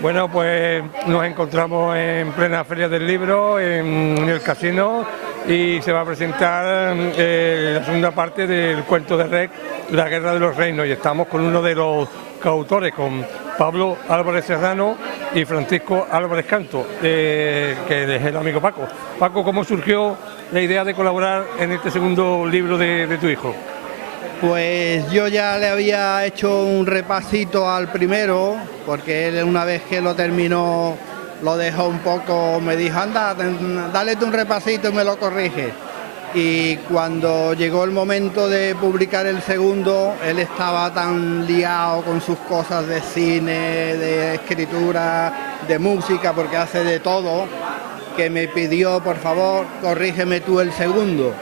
Bueno, pues nos encontramos en plena Feria del Libro, en el casino, y se va a presentar la segunda parte del cuento de Rec, La Guerra de los Reinos, y estamos con uno de los coautores, con Pablo Álvarez Serrano y Francisco Álvarez Canto, que es el amigo Paco. Paco, ¿cómo surgió la idea de colaborar en este segundo libro de tu hijo? Pues yo ya le había hecho un repasito al primero, porque él una vez que lo terminó lo dejó un poco, me dijo, anda, dale tú un repasito y me lo corrige. Y cuando llegó el momento de publicar el segundo, él estaba tan liado con sus cosas de cine, de escritura, de música, porque hace de todo, que me pidió, por favor, corrígeme tú el segundo.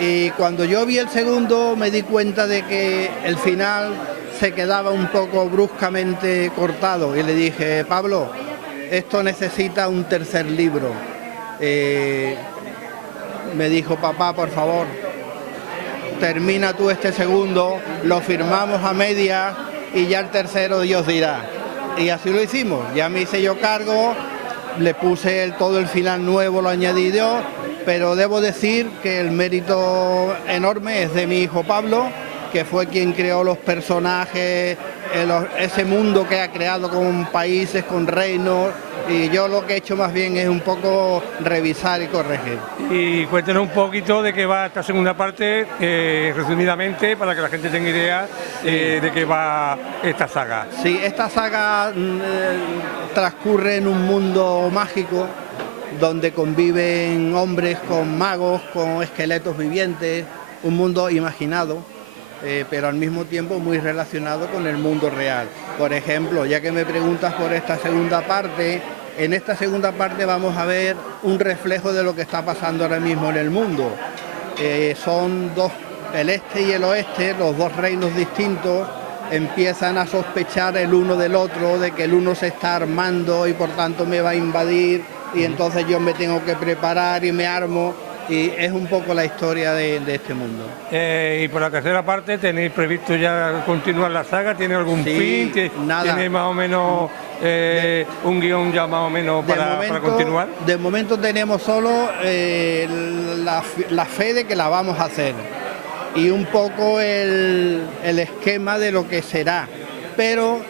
Y cuando yo vi el segundo me di cuenta de que el final se quedaba un poco bruscamente cortado y le dije, Pablo, esto necesita un tercer libro. Me dijo, papá, por favor, termina tú este segundo, lo firmamos a medias y ya el tercero Dios dirá. Y así lo hicimos, ya me hice yo cargo, le puse todo el final nuevo, lo añadí yo, pero debo decir que el mérito enorme es de mi hijo Pablo, que fue quien creó los personajes, ese mundo que ha creado con países, con reinos, y yo lo que he hecho más bien es un poco revisar y corregir. Y cuéntenos un poquito de qué va esta segunda parte, resumidamente, para que la gente tenga idea de qué va esta saga. Sí, esta saga transcurre en un mundo mágico, donde conviven hombres con magos, con esqueletos vivientes, un mundo imaginado, pero al mismo tiempo muy relacionado con el mundo real. Por ejemplo, ya que me preguntas por esta segunda parte, en esta segunda parte vamos a ver un reflejo de lo que está pasando ahora mismo en el mundo. Son dos, el este y el oeste, los dos reinos distintos, empiezan a sospechar el uno del otro, de que el uno se está armando y por tanto me va a invadir, y entonces yo me tengo que preparar y me armo, y es un poco la historia de este mundo. Y por la tercera parte, ¿tenéis previsto ya continuar la saga? ¿Tiene algún fin? Nada. ¿Tiene más o menos un guión ya más o menos para continuar? De momento tenemos solo la fe de que la vamos a hacer y un poco el esquema de lo que será, pero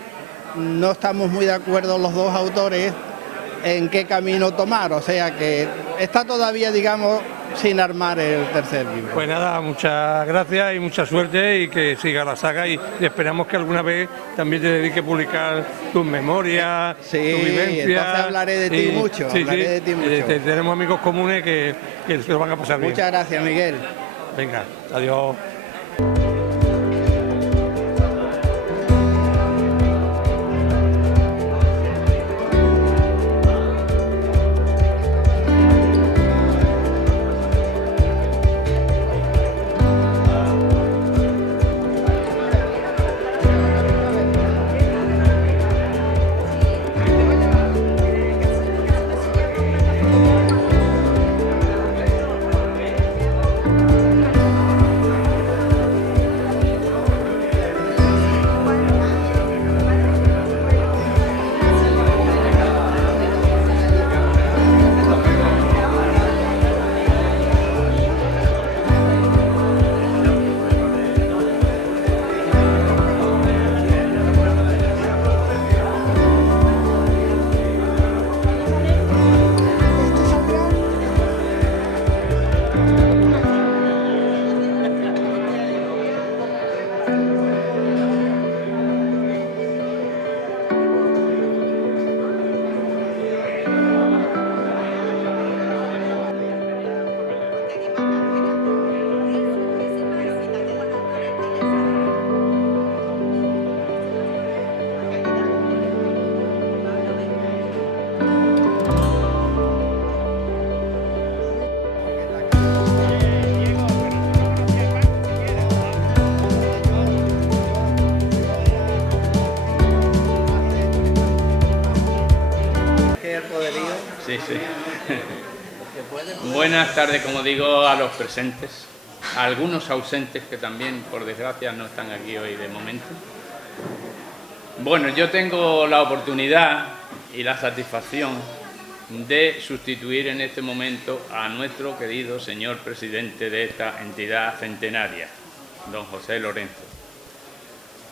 no estamos muy de acuerdo los dos autores en qué camino tomar, o sea que está todavía, digamos, sin armar el tercer libro. Pues nada, muchas gracias y mucha suerte y que siga la saga, y esperamos que alguna vez también te dedique a publicar tus memorias, tu vivencia. Entonces hablaré de ti mucho, hablaré de ti mucho. Tenemos amigos comunes que se lo van a pasar bien. Muchas gracias, Miguel. Venga, adiós. Sí, sí. Buenas tardes, como digo, a los presentes, a algunos ausentes que también, por desgracia, no están aquí hoy de momento. Bueno, yo tengo la oportunidad y la satisfacción de sustituir en este momento a nuestro querido señor presidente de esta entidad centenaria, don José Lorenzo.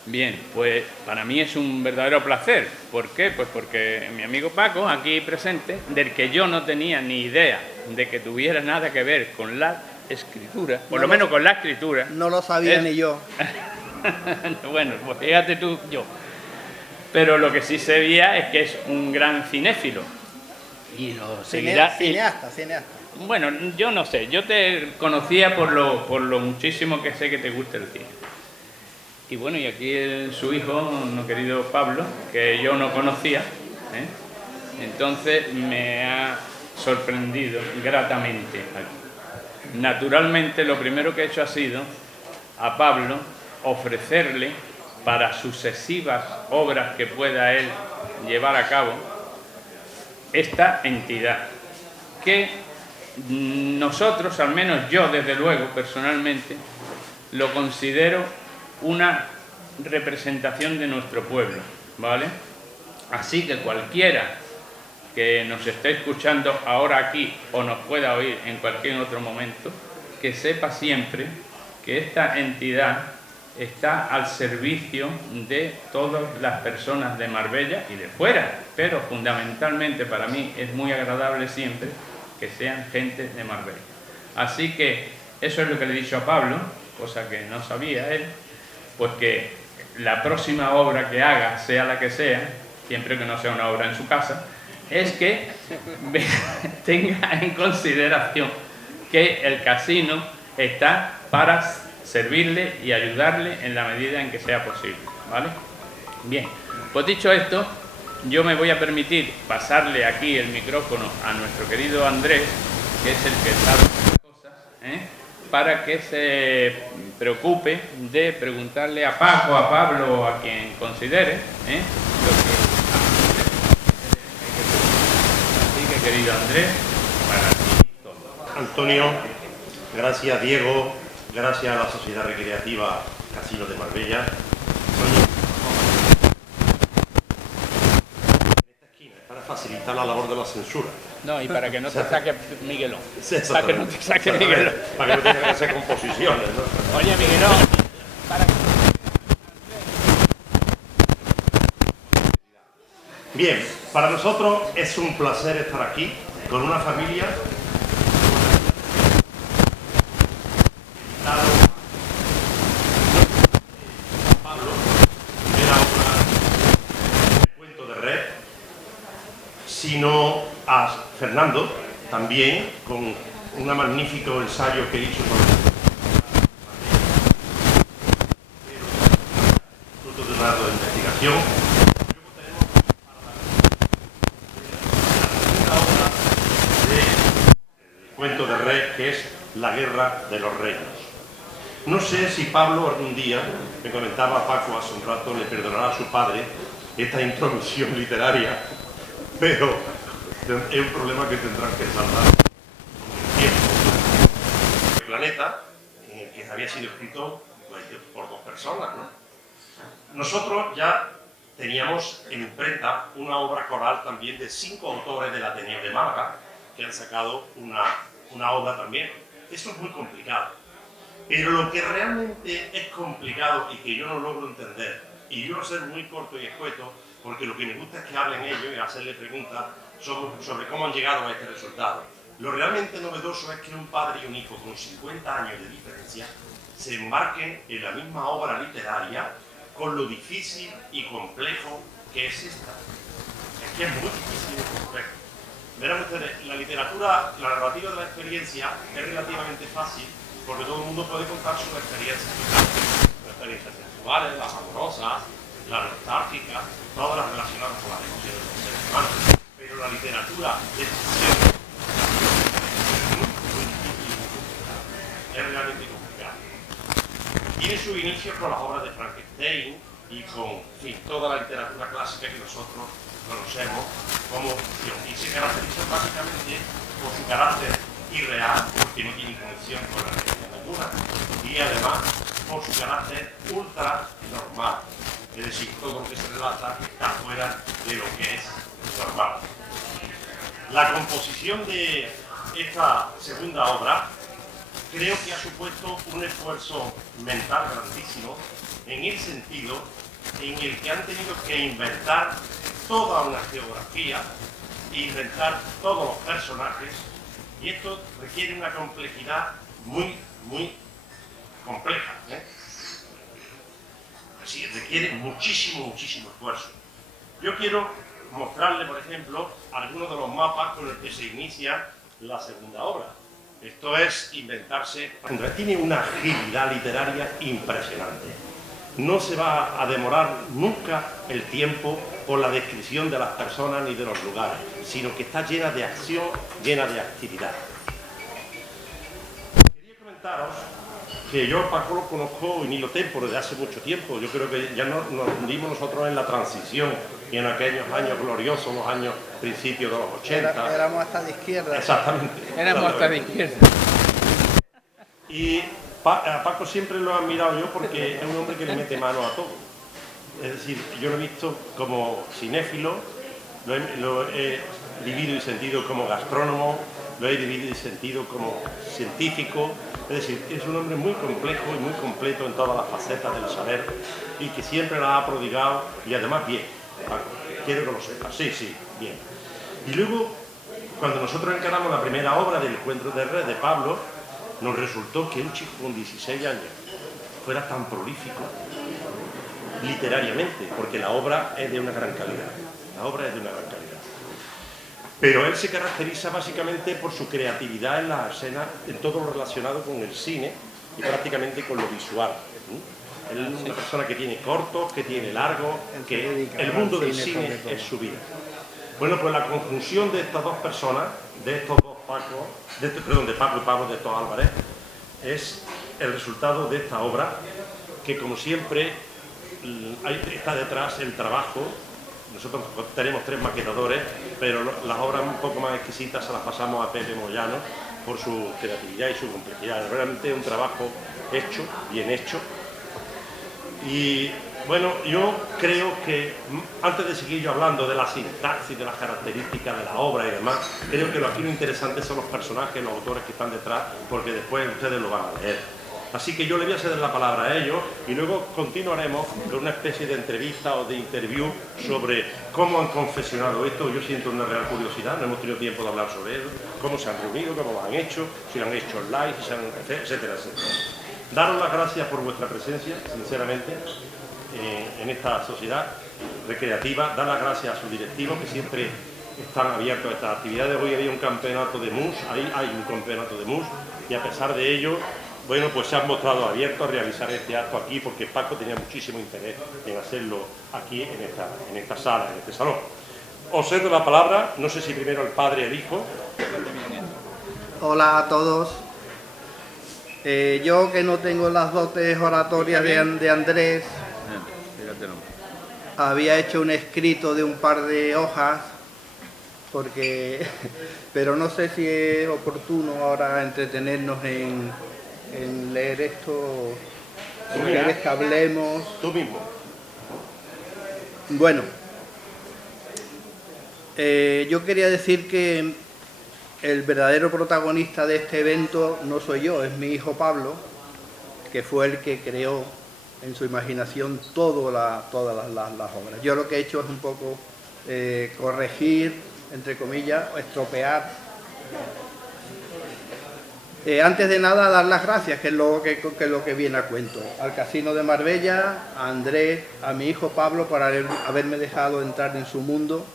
Bien, pues para mí es un verdadero placer. ¿Por qué? Pues porque mi amigo Paco, aquí presente, del que yo no tenía ni idea de que tuviera nada que ver con la escritura, por lo menos con la escritura. No lo sabía ni yo. Bueno, pues fíjate tú, yo. Pero lo que sí sabía es que es un gran cinéfilo. Y lo seguirá. Cineasta. Bueno, yo no sé, yo te conocía por lo muchísimo que sé que te gusta el cine. Y bueno, y aquí su hijo, nuestro querido Pablo, que yo no conocía, entonces me ha sorprendido gratamente aquí. Naturalmente, lo primero que he hecho ha sido a Pablo ofrecerle para sucesivas obras que pueda él llevar a cabo esta entidad, que nosotros, al menos yo desde luego personalmente, lo considero una representación de nuestro pueblo, ¿vale? Así que cualquiera que nos esté escuchando ahora aquí o nos pueda oír en cualquier otro momento, que sepa siempre que esta entidad está al servicio de todas las personas de Marbella y de fuera, pero fundamentalmente para mí es muy agradable siempre que sean gente de Marbella. Así que eso es lo que le he dicho a Pablo, cosa que no sabía él, pues que la próxima obra que haga, sea la que sea, siempre que no sea una obra en su casa, es que tenga en consideración que el casino está para servirle y ayudarle en la medida en que sea posible, ¿vale? Bien, pues dicho esto, yo me voy a permitir pasarle aquí el micrófono a nuestro querido Andrés, que es el que sabe las cosas, para que se preocupe de preguntarle a Paco, a Pablo, a quien considere, lo que así que, querido Andrés, para ti todo. Antonio, gracias Diego, gracias a la Sociedad Recreativa Casino de Marbella. En esta esquina, para facilitar la labor de la censura. No, y para que no te saque Miguelón. Sí, para que no te saque Miguelón. Para que no tengas que hacer composiciones, ¿no? Oye, Miguelón, para que... Bien, para nosotros es un placer estar aquí con una familia Pablo, de la obra El cuento de Red, sino a Fernando, también con un magnífico ensayo que hizo sobre fruto de un grado de investigación. Luego tenemos la obra del cuento de Red, que es La Guerra de los Reinos. No sé si Pablo algún día, me comentaba Paco hace un rato, le perdonará a su padre esta intromisión literaria, pero es un problema que tendrán que saldar con el tiempo. El planeta, que había sido escrito por dos personas, ¿no? Nosotros ya teníamos en imprenta una obra coral también de 5 autores del Ateneo de Málaga, que han sacado una obra también. Esto es muy complicado. Pero lo que realmente es complicado y que yo no logro entender, y yo voy a ser muy corto y escueto, porque lo que me gusta es que hablen ellos y hacerle preguntas sobre cómo han llegado a este resultado. Lo realmente novedoso es que un padre y un hijo con 50 años de diferencia se embarquen en la misma obra literaria con lo difícil y complejo que es esta. Es que es muy difícil y complejo. Verán ustedes, la literatura, la narrativa de la experiencia es relativamente fácil porque todo el mundo puede contar sus experiencias sexuales, las amorosas, las nostálgicas, todas las relacionadas con las emociones de los seres humanos. Pero la literatura de ficción es realmente complicada. Tiene su inicio con las obras de Frankenstein y con, en fin, toda la literatura clásica que nosotros conocemos como ficción. Y se caracteriza básicamente por su carácter irreal, porque no tiene conexión con la realidad ninguna, y además por su carácter ultra normal. es decir, todo lo que se relata está fuera de lo que es normal. La composición de esta segunda obra creo que ha supuesto un esfuerzo mental grandísimo en el sentido en el que han tenido que inventar toda una geografía, inventar todos los personajes, y esto requiere una complejidad muy compleja, Así, requiere muchísimo esfuerzo. Yo quiero mostrarle, por ejemplo, algunos de los mapas con los que se inicia la segunda obra. Esto es inventarse. Tiene una agilidad literaria impresionante. No se va a demorar nunca el tiempo por la descripción de las personas ni de los lugares, sino que está llena de acción, llena de actividad. Quería comentaros que yo a Paco lo conozco in illo tempore desde hace mucho tiempo. Yo creo que ya nos hundimos nosotros en la transición y en aquellos años gloriosos, los años principios de los 80. Éramos hasta de izquierda. Exactamente. Éramos hasta de izquierda. Y a Paco siempre lo he admirado yo porque es un hombre que le mete mano a todo. Es decir, yo lo he visto como cinéfilo, lo he vivido y sentido como gastrónomo, lo he vivido y sentido como científico. Es decir, es un hombre muy complejo y muy completo en todas las facetas del saber y que siempre la ha prodigado y además bien. Paco, quiero que lo sepas. Sí, bien. Y luego, cuando nosotros encaramos la primera obra del Encuentro de Red de Pablo, nos resultó que un chico con 16 años fuera tan prolífico literariamente, porque la obra es de una gran calidad. La obra es de una gran calidad. Pero él se caracteriza básicamente por su creatividad en las escenas, en todo lo relacionado con el cine y prácticamente con lo visual. Él es una persona que tiene cortos, que tiene largos, que el mundo del cine es su vida. Bueno, pues la conjunción de estas dos personas, de estos dos Pacos, de Paco y Pablo, de estos Álvarez, es el resultado de esta obra, que como siempre está detrás el trabajo. Nosotros tenemos 3 maquetadores, pero las obras un poco más exquisitas se las pasamos a Pepe Moyano por su creatividad y su complejidad. Realmente es un trabajo hecho, bien hecho. Y bueno, yo creo que antes de seguir yo hablando de la sintaxis, de las características de la obra y demás, creo que aquí lo interesante son los personajes, los autores que están detrás, porque después ustedes lo van a leer. Así que yo le voy a ceder la palabra a ellos y luego continuaremos con una especie de entrevista o de interview sobre cómo han confeccionado esto. Yo siento una real curiosidad, no hemos tenido tiempo de hablar sobre ello, cómo se han reunido, cómo lo han hecho, si lo han hecho online, etcétera. Daros las gracias por vuestra presencia, sinceramente, en esta sociedad recreativa. Dar las gracias a sus directivos que siempre están abiertos a estas actividades. Hoy había un campeonato de mus, ahí hay un campeonato de mus y a pesar de ello, bueno, pues se han mostrado abiertos a realizar este acto aquí porque Paco tenía muchísimo interés en hacerlo aquí en esta sala, en este salón. Os cedo la palabra, no sé si primero el padre y el hijo. Hola a todos. Yo que no tengo las dotes oratorias de Andrés, había hecho un escrito de un par de hojas, pero no sé si es oportuno ahora entretenernos en leer esto, si quieres que hablemos. Tú mismo. Bueno, yo quería decir que el verdadero protagonista de este evento no soy yo, es mi hijo Pablo, que fue el que creó en su imaginación todas las obras. Yo lo que he hecho es un poco corregir, entre comillas, o estropear. Antes de nada, dar las gracias, que es lo que viene a cuento. Al Casino de Marbella, a Andrés, a mi hijo Pablo, por haberme dejado entrar en su mundo,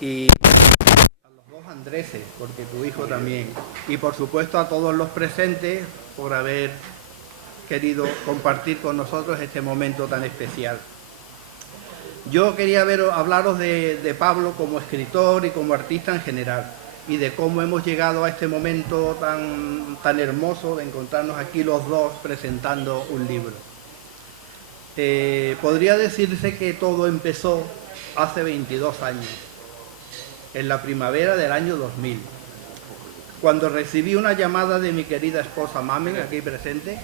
y a los dos Andreses, porque tu hijo también. Y por supuesto a todos los presentes por haber querido compartir con nosotros este momento tan especial. Yo quería hablaros de Pablo como escritor y como artista en general, y de cómo hemos llegado a este momento tan hermoso de encontrarnos aquí los dos presentando un libro. Podría decirse que todo empezó hace 22 años, en la primavera del año 2000, cuando recibí una llamada de mi querida esposa Mamen, aquí presente,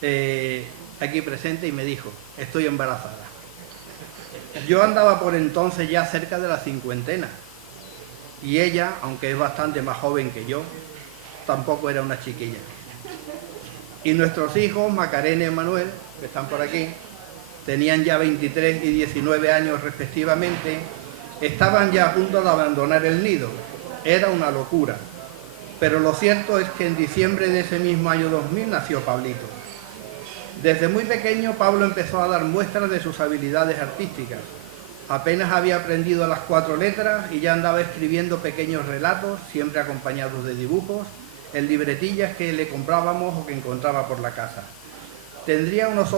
aquí presente, y me dijo: estoy embarazada. Yo andaba por entonces ya cerca de la cincuentena, y ella, aunque es bastante más joven que yo, tampoco era una chiquilla. Y nuestros hijos, Macarena y Manuel, que están por aquí, tenían ya 23 y 19 años respectivamente, estaban ya a punto de abandonar el nido. Era una locura. Pero lo cierto es que en diciembre de ese mismo año 2000 nació Pablito. Desde muy pequeño Pablo empezó a dar muestras de sus habilidades artísticas. Apenas había aprendido las 4 letras y ya andaba escribiendo pequeños relatos, siempre acompañados de dibujos, en libretillas que le comprábamos o que encontraba por la casa. Tendría unos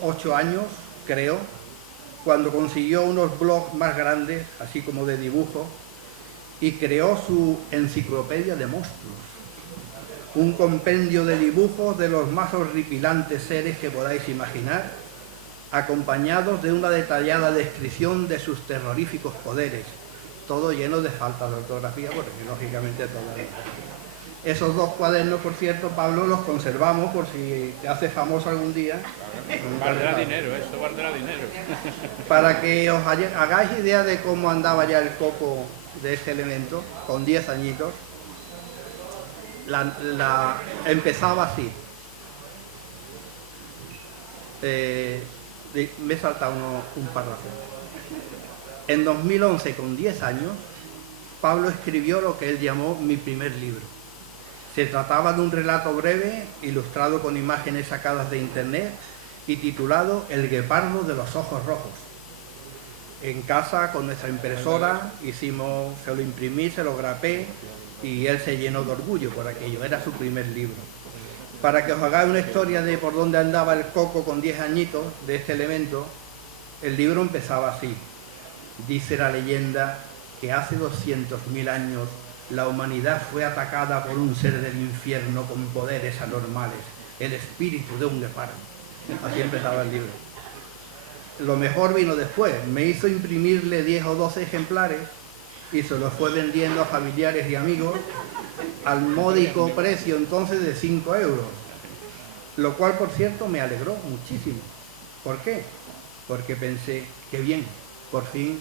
8 años, creo, cuando consiguió unos blogs más grandes, así como de dibujos, y creó su enciclopedia de monstruos. Un compendio de dibujos de los más horripilantes seres que podáis imaginar, acompañados de una detallada descripción de sus terroríficos poderes, todo lleno de falta de ortografía, porque lógicamente todavía. Esos 2 cuadernos, por cierto, Pablo, los conservamos por si te hace famoso algún día. Valdrá dinero, eso valdrá dinero. Para que os hagáis idea de cómo andaba ya el coco de este elemento, con 10 añitos, empezaba así. Me he saltado un párrafo. En 2011, con 10 años, Pablo escribió lo que él llamó mi primer libro. Se trataba de un relato breve, ilustrado con imágenes sacadas de internet y titulado El guepardo de los ojos rojos. En casa, con nuestra impresora, se lo imprimí, se lo grapé y él se llenó de orgullo por aquello. Era su primer libro. Para que os hagáis una historia de por dónde andaba el coco con 10 añitos de este elemento, el libro empezaba así. Dice la leyenda que hace 200.000 años la humanidad fue atacada por un ser del infierno con poderes anormales, el espíritu de un guepardo. Así empezaba el libro. Lo mejor vino después. Me hizo imprimirle 10 o 12 ejemplares y se los fue vendiendo a familiares y amigos al módico precio entonces de 5 euros. Lo cual, por cierto, me alegró muchísimo. ¿Por qué? Porque pensé, qué bien, por fin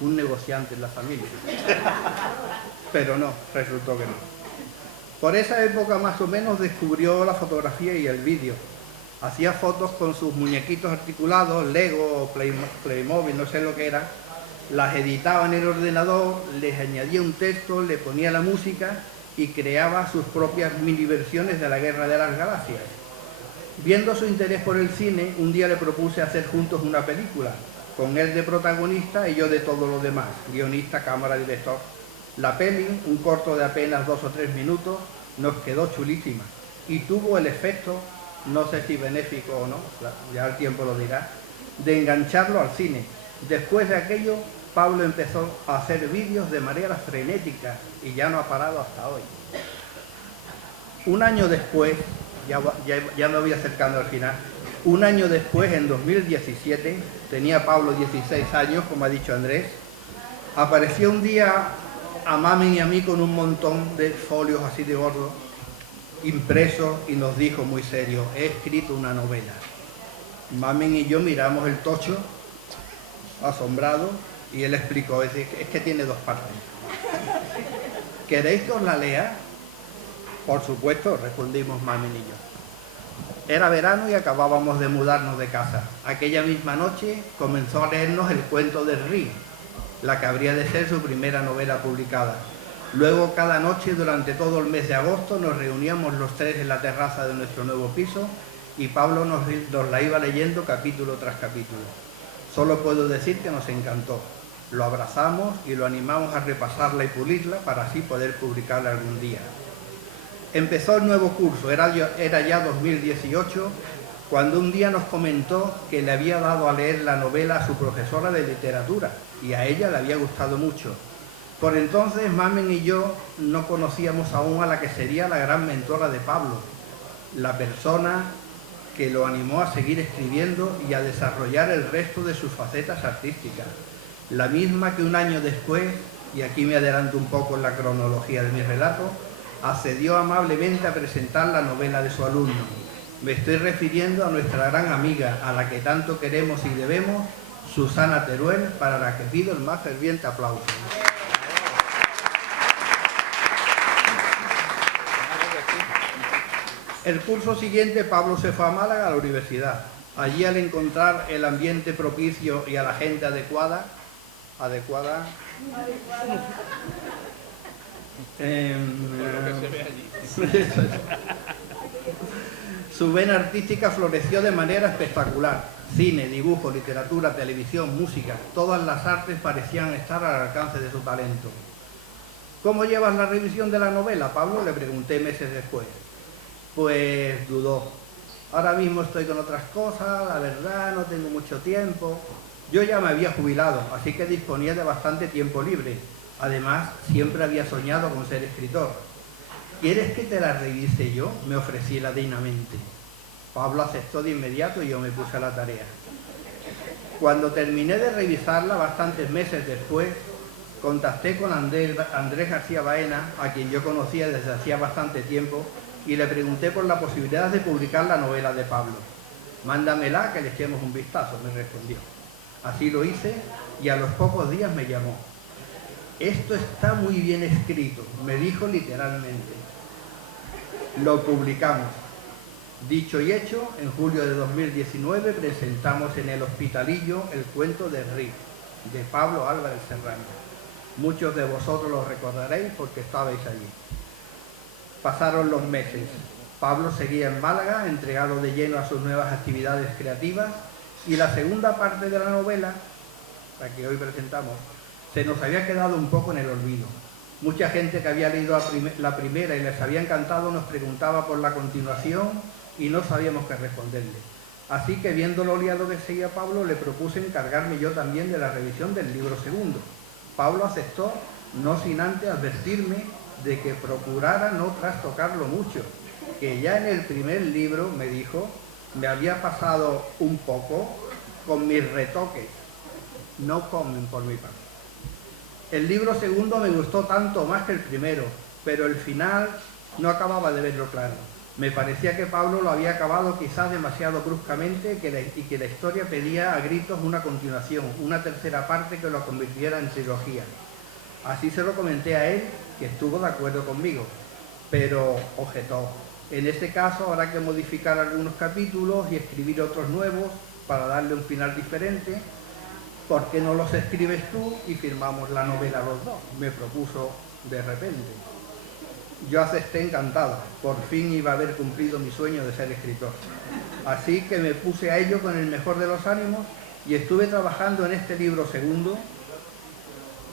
un negociante en la familia. Pero no, resultó que no. Por esa época más o menos descubrió la fotografía y el vídeo. Hacía fotos con sus muñequitos articulados, Lego o Playmobil, no sé lo que era. Las editaba en el ordenador, les añadía un texto, le ponía la música y creaba sus propias mini versiones de la Guerra de las Galaxias. Viendo su interés por el cine, un día le propuse hacer juntos una película, con él de protagonista y yo de todo lo demás, guionista, cámara, director. La peli, un corto de apenas 2 o 3 minutos, nos quedó chulísima y tuvo el efecto, no sé si benéfico o no, ya el tiempo lo dirá, de engancharlo al cine. Después de aquello, Pablo empezó a hacer vídeos de manera frenética y ya no ha parado hasta hoy. Un año después, ya me voy acercando al final, un año después, en 2017, tenía Pablo 16 años, como ha dicho Andrés, apareció un día a Mami y a mí con un montón de folios así de gordos, impresos, y nos dijo muy serio, he escrito una novela. Mami y yo miramos el tocho, asombrados, y él explicó, es que tiene 2 partes. ¿Queréis que os la lea? Por supuesto, respondimos Mami y yo. Era verano y acabábamos de mudarnos de casa. Aquella misma noche comenzó a leernos El cuento del Río, la que habría de ser su primera novela publicada. Luego, cada noche durante todo el mes de agosto, nos reuníamos los 3 en la terraza de nuestro nuevo piso y Pablo nos la iba leyendo capítulo tras capítulo. Solo puedo decir que nos encantó. Lo abrazamos y lo animamos a repasarla y pulirla para así poder publicarla algún día. Empezó el nuevo curso, era ya 2018, cuando un día nos comentó que le había dado a leer la novela a su profesora de literatura y a ella le había gustado mucho. Por entonces, Mamen y yo no conocíamos aún a la que sería la gran mentora de Pablo, la persona que lo animó a seguir escribiendo y a desarrollar el resto de sus facetas artísticas. La misma que un año después, y aquí me adelanto un poco en la cronología de mi relato, accedió amablemente a presentar la novela de su alumno. Me estoy refiriendo a nuestra gran amiga, a la que tanto queremos y debemos, Susana Teruel, para la que pido el más ferviente aplauso. El curso siguiente Pablo se fue a Málaga, a la universidad. Allí, al encontrar el ambiente propicio y a la gente adecuada, su vena artística floreció de manera espectacular. Cine, dibujo, literatura, televisión, música, todas las artes parecían estar al alcance de su talento. ¿Cómo llevas la revisión de la novela, Pablo?, le pregunté meses después. Pues dudó. Ahora mismo estoy con otras cosas, la verdad, no tengo mucho tiempo. Yo ya me había jubilado, así que disponía de bastante tiempo libre. Además, siempre había soñado con ser escritor. ¿Quieres que te la revise yo?, me ofrecí ladinamente. Pablo aceptó de inmediato y yo me puse a la tarea. Cuando terminé de revisarla, bastantes meses después, contacté con Andrés García Baena, a quien yo conocía desde hacía bastante tiempo, y le pregunté por la posibilidad de publicar la novela de Pablo. Mándamela, que le echemos un vistazo, me respondió. Así lo hice y a los pocos días me llamó. Esto está muy bien escrito, me dijo literalmente. Lo publicamos. Dicho y hecho, en julio de 2019 presentamos en el Hospitalillo el cuento de Rick, de Pablo Álvarez Serrano. Muchos de vosotros lo recordaréis porque estabais allí. Pasaron los meses. Pablo seguía en Málaga, entregado de lleno a sus nuevas actividades creativas, y la segunda parte de la novela, la que hoy presentamos, se nos había quedado un poco en el olvido. Mucha gente que había leído la primera y les había encantado nos preguntaba por la continuación y no sabíamos qué responderle. Así que, viendo lo liado que seguía Pablo, le propuse encargarme yo también de la revisión del libro segundo. Pablo aceptó, no sin antes advertirme de que procurara no trastocarlo mucho, que ya en el primer libro, me dijo, me había pasado un poco con mis retoques. No comen por mi parte. El libro segundo me gustó tanto más que el primero, pero el final no acababa de verlo claro. Me parecía que Pablo lo había acabado quizás demasiado bruscamente y que la historia pedía a gritos una continuación, una tercera parte que lo convirtiera en trilogía. Así se lo comenté a él, que estuvo de acuerdo conmigo, pero objetó. En este caso habrá que modificar algunos capítulos y escribir otros nuevos para darle un final diferente. ¿Por qué no los escribes tú y firmamos la novela los dos?, me propuso de repente. Yo acepté encantado, por fin iba a haber cumplido mi sueño de ser escritor. Así que me puse a ello con el mejor de los ánimos y estuve trabajando en este libro segundo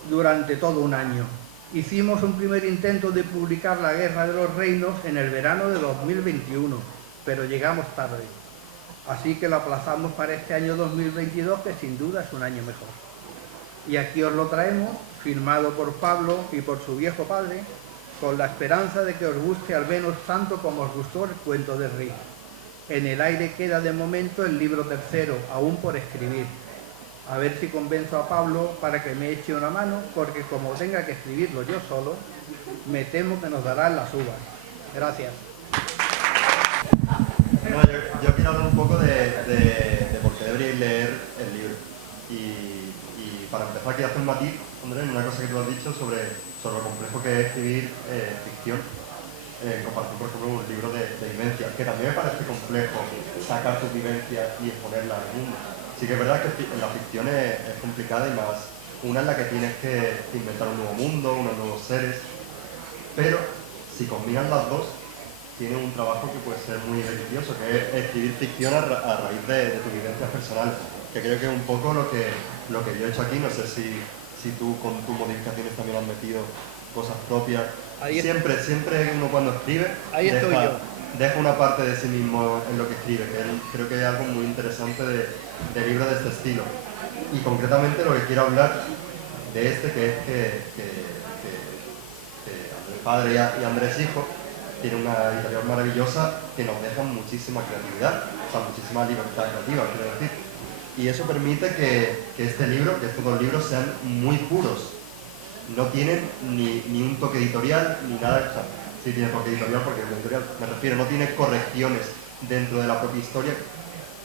durante todo un año. Hicimos un primer intento de publicar La Guerra de los Reinos en el verano de 2021, pero llegamos tarde. Así que lo aplazamos para este año 2022, que sin duda es un año mejor. Y aquí os lo traemos, firmado por Pablo y por su viejo padre, con la esperanza de que os guste al menos tanto como os gustó el cuento de Rick. En el aire queda de momento el libro tercero, aún por escribir. A ver si convenzo a Pablo para que me eche una mano, porque como tenga que escribirlo yo solo, me temo que nos darán las uvas. Gracias. No, yo quiero hablar un poco de por qué deberíais leer el libro. Y para empezar quiero hacer un matiz, Andrés, en una cosa que tú has dicho sobre lo complejo que es escribir ficción. Compartir, por ejemplo, un libro de vivencias, que también me parece complejo sacar tus vivencias y exponerlas al mundo. Sí que es verdad que la ficción es complicada, y más una en la que tienes que inventar un nuevo mundo, unos nuevos seres, pero si combinas las dos, tienes un trabajo que puede ser muy beneficioso, que es escribir ficción a raíz de tus vivencias personales, que creo que es un poco lo que yo he hecho aquí. No sé si tú con tus modificaciones también has metido cosas propias. Siempre uno cuando escribe deja una parte de sí mismo en lo que escribe, que creo que es algo muy interesante de libros de este estilo. Y concretamente lo que quiero hablar de este, que es que Andrés padre y Andrés hijo tiene una editorial maravillosa que nos deja muchísima creatividad, o sea, muchísima libertad creativa, quiero decir. Y eso permite que estos dos libros sean muy puros. No tienen ni un toque editorial, ni nada. O sea, sí tiene toque editorial porque es editorial, me refiero, no tiene correcciones dentro de la propia historia,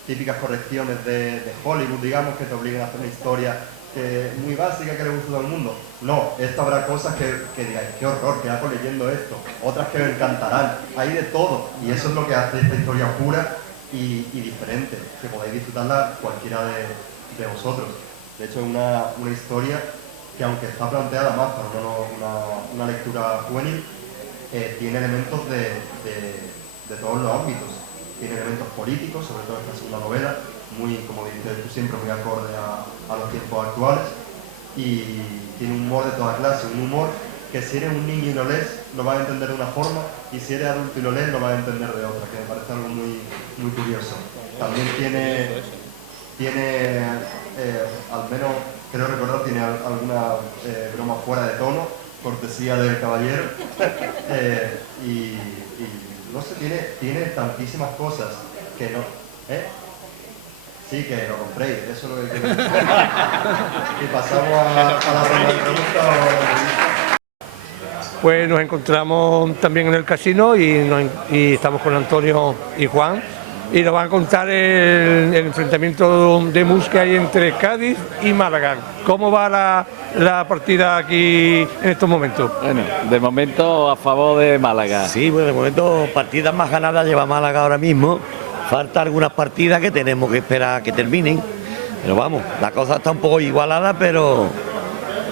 típicas correcciones de Hollywood, digamos, que te obliguen a hacer una historia muy básica que le gusta a todo el mundo. No, esto habrá cosas que digáis, qué horror, qué hago leyendo esto, otras que me encantarán, hay de todo, y eso es lo que hace esta historia pura y diferente, que podéis disfrutarla cualquiera de vosotros. De hecho, es una historia que, aunque está planteada más para una lectura juvenil, tiene elementos de todos los ámbitos. Tiene elementos políticos, sobre todo esta segunda novela, muy, como dices tú siempre, muy acorde a los tiempos actuales, y tiene un humor de toda clase, un humor que si eres un niño y lo lees, lo vas a entender de una forma, y si eres adulto y lo lees, lo vas a entender de otra, que me parece algo muy, muy curioso. También tiene al menos, creo recordar, tiene alguna broma fuera de tono, cortesía del caballero, y no sé, tiene tantísimas cosas que no... Sí, que lo compréis, eso es lo que quiero decir. Y pasamos a la ronda de preguntas. Pues nos encontramos también en el casino y estamos con Antonio y Juan, y nos van a contar el enfrentamiento de mus que hay entre Cádiz y Málaga. ¿Cómo va la partida aquí en estos momentos? Bueno, de momento a favor de Málaga. Sí, bueno, de momento partidas más ganadas lleva Málaga ahora mismo. Falta algunas partidas que tenemos que esperar a que terminen. Pero vamos, la cosa está un poco igualada, pero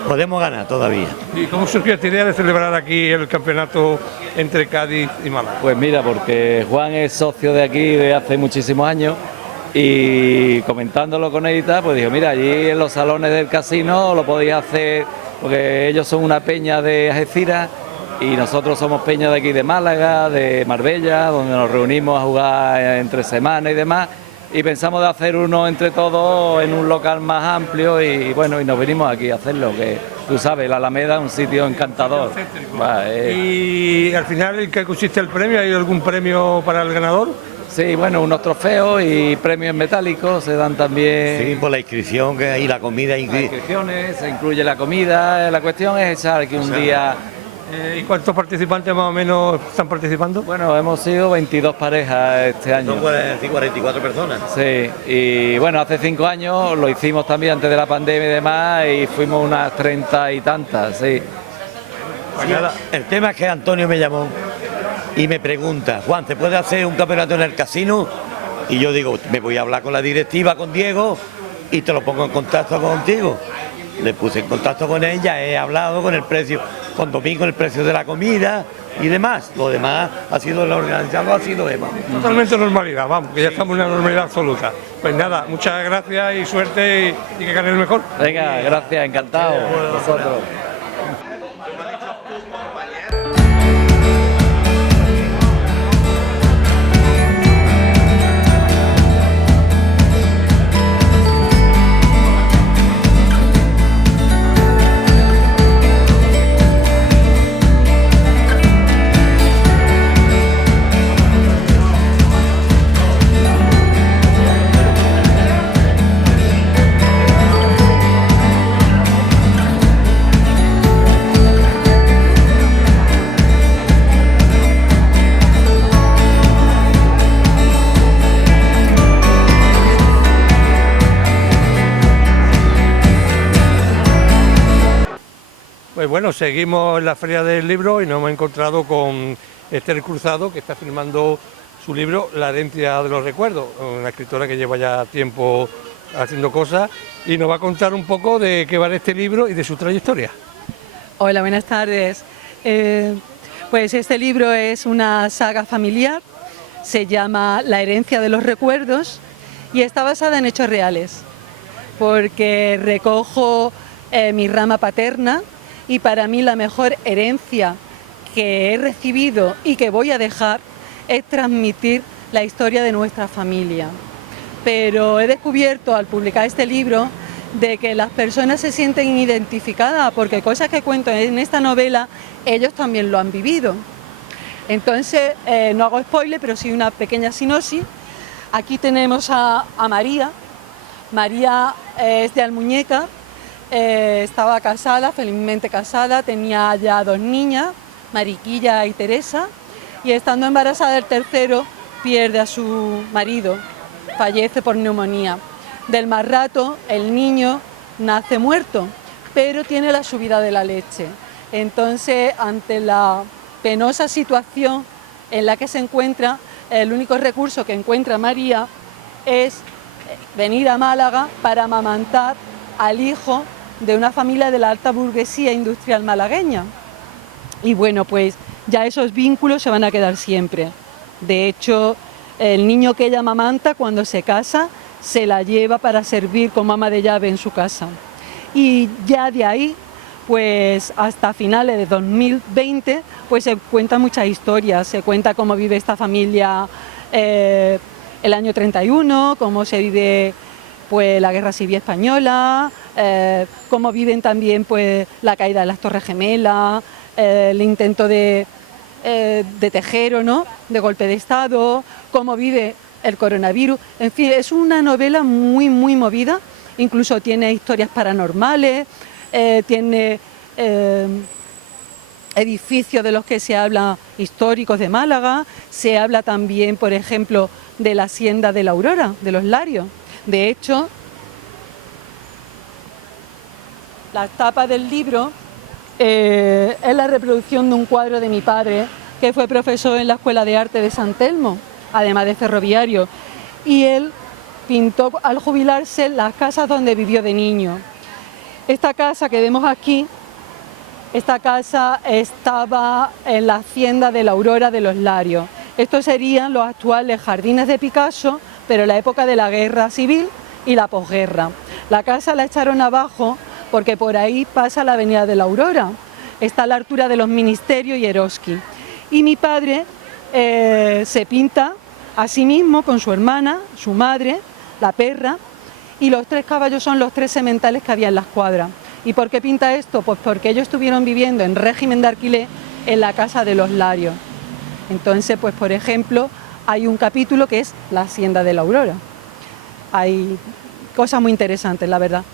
podemos ganar todavía. ¿Y cómo surgió esta idea de celebrar aquí el campeonato entre Cádiz y Málaga? Pues mira, porque Juan es socio de aquí de hace muchísimos años y comentándolo con él y tal, pues dijo, mira, allí en los salones del casino lo podéis hacer, porque ellos son una peña de Algeciras y nosotros somos peña de aquí de Málaga, de Marbella, donde nos reunimos a jugar entre semanas y demás, y pensamos de hacer uno entre todos en un local más amplio y bueno, y nos venimos aquí a hacerlo, que tú sabes, la Alameda es un sitio encantador. Y al final, ¿en qué consiste el premio? ¿Hay algún premio para el ganador? Sí, bueno, unos trofeos y premios metálicos se dan también. Sí, por la inscripción que hay, la comida. Las inscripciones, se incluye la comida, la cuestión es echar aquí un día... ¿Y cuántos participantes más o menos están participando? Bueno, hemos sido 22 parejas este año. Son 44 personas. Sí, y bueno, hace 5 años lo hicimos también antes de la pandemia y demás, y fuimos unas 30 y tantas, sí. Pues nada, el tema es que Antonio me llamó y me pregunta, Juan, ¿te puede hacer un campeonato en el casino? Y yo digo, me voy a hablar con la directiva, con Diego, y te lo pongo en contacto contigo. Le puse en contacto con ella, he hablado con el precio, con Domingo el precio de la comida y demás. Lo demás ha sido el organizado, ha sido Eva. Totalmente normalidad, vamos, que ya estamos en una normalidad absoluta. Pues nada, muchas gracias y suerte y que gane el mejor. Venga, gracias, encantado. Nosotros. Pues bueno, seguimos en la Feria del Libro y nos hemos encontrado con Esther Cruzado, que está firmando su libro La herencia de los recuerdos, una escritora que lleva ya tiempo haciendo cosas y nos va a contar un poco de qué va este libro y de su trayectoria. Hola, buenas tardes. Pues este libro es una saga familiar, se llama La herencia de los recuerdos y está basada en hechos reales, porque recojo mi rama paterna y para mí la mejor herencia que he recibido y que voy a dejar es transmitir la historia de nuestra familia. Pero he descubierto al publicar este libro de que las personas se sienten identificadas porque cosas que cuento en esta novela ellos también lo han vivido. Entonces, no hago spoiler, pero sí una pequeña sinopsis. Aquí tenemos a María. María es de Almuñécar. Estaba casada, felizmente casada, tenía ya 2 niñas, Mariquilla y Teresa, y estando embarazada del tercero pierde a su marido, fallece por neumonía. Del más rato, el niño nace muerto, pero tiene la subida de la leche. Entonces, ante la penosa situación en la que se encuentra, el único recurso que encuentra María es venir a Málaga para amamantar al hijo de una familia de la alta burguesía industrial malagueña. Y bueno, pues ya esos vínculos se van a quedar siempre. De hecho, el niño que ella amamanta, cuando se casa, se la lleva para servir como ama de llave en su casa. Y ya de ahí, pues hasta finales de 2020, pues se cuentan muchas historias. Se cuenta cómo vive esta familia el año 31, cómo se vive pues la Guerra Civil Española, cómo viven también pues la caída de las Torres Gemelas, el intento de Tejero, ¿no?, de golpe de Estado, cómo vive el coronavirus. En fin, es una novela muy movida, incluso tiene historias paranormales, tiene edificios de los que se habla históricos de Málaga, se habla también, por ejemplo, de la hacienda de la Aurora, de los Larios. De hecho, la tapa del libro es la reproducción de un cuadro de mi padre, que fue profesor en la Escuela de Arte de San Telmo, además de ferroviario, y él pintó al jubilarse las casas donde vivió de niño. Esta casa que vemos aquí, esta casa estaba en la hacienda de la Aurora de los Larios. Estos serían los actuales jardines de Picasso, pero en la época de la Guerra Civil y la posguerra. La casa la echaron abajo porque por ahí pasa la avenida de la Aurora, está a la altura de los Ministerios y Eroski. Y mi padre se pinta a sí mismo con su hermana, su madre, la perra, y los 3 caballos son los 3 sementales que había en la escuadra. ¿Y por qué pinta esto? Pues porque ellos estuvieron viviendo en régimen de alquiler en la casa de los Larios. Entonces, pues por ejemplo, hay un capítulo que es la hacienda de la Aurora. Hay cosas muy interesantes, la verdad.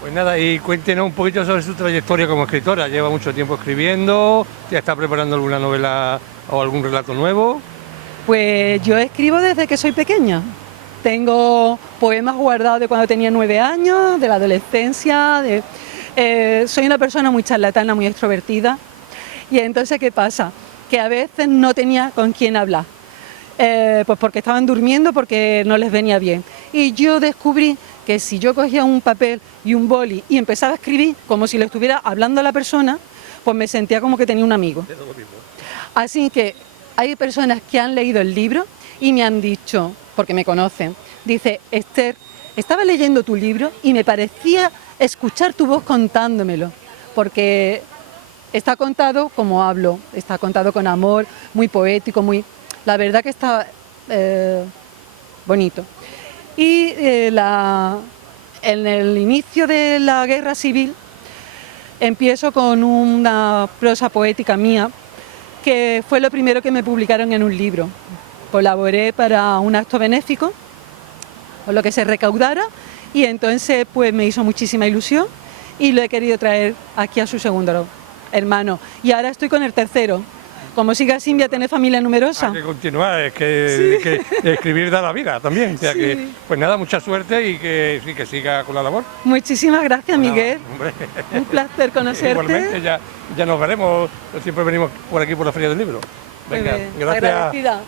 Pues nada, y cuéntenos un poquito sobre su trayectoria como escritora. ¿Lleva mucho tiempo escribiendo? ¿Ya está preparando alguna novela o algún relato nuevo? Pues yo escribo desde que soy pequeña. Tengo poemas guardados de cuando tenía 9 años, de la adolescencia. Soy una persona muy charlatana, muy extrovertida. Y entonces, ¿qué pasa? Que a veces no tenía con quién hablar. Pues porque estaban durmiendo, porque no les venía bien. Y yo descubrí que si yo cogía un papel y un boli y empezaba a escribir como si le estuviera hablando a la persona, pues me sentía como que tenía un amigo. Así que hay personas que han leído el libro y me han dicho, porque me conocen, dice: Esther, estaba leyendo tu libro y me parecía escuchar tu voz contándomelo, porque está contado como hablo, está contado con amor, muy poético, muy... La verdad que está bonito. Y en el inicio de la Guerra Civil empiezo con una prosa poética mía, que fue lo primero que me publicaron en un libro. Colaboré para un acto benéfico, con lo que se recaudara, y entonces pues me hizo muchísima ilusión y lo he querido traer aquí a su segundo hermano. Y ahora estoy con el tercero. Como siga así, voy a tener familia numerosa. Hay que continuar, es que escribir da la vida también. O sea que, pues nada, mucha suerte y que siga con la labor. Muchísimas gracias, Nada, Miguel. hombre. Un placer conocerte. Igualmente, ya nos veremos. Siempre venimos por aquí por la Feria del Libro. Venga, Muy bien, gracias. agradecida.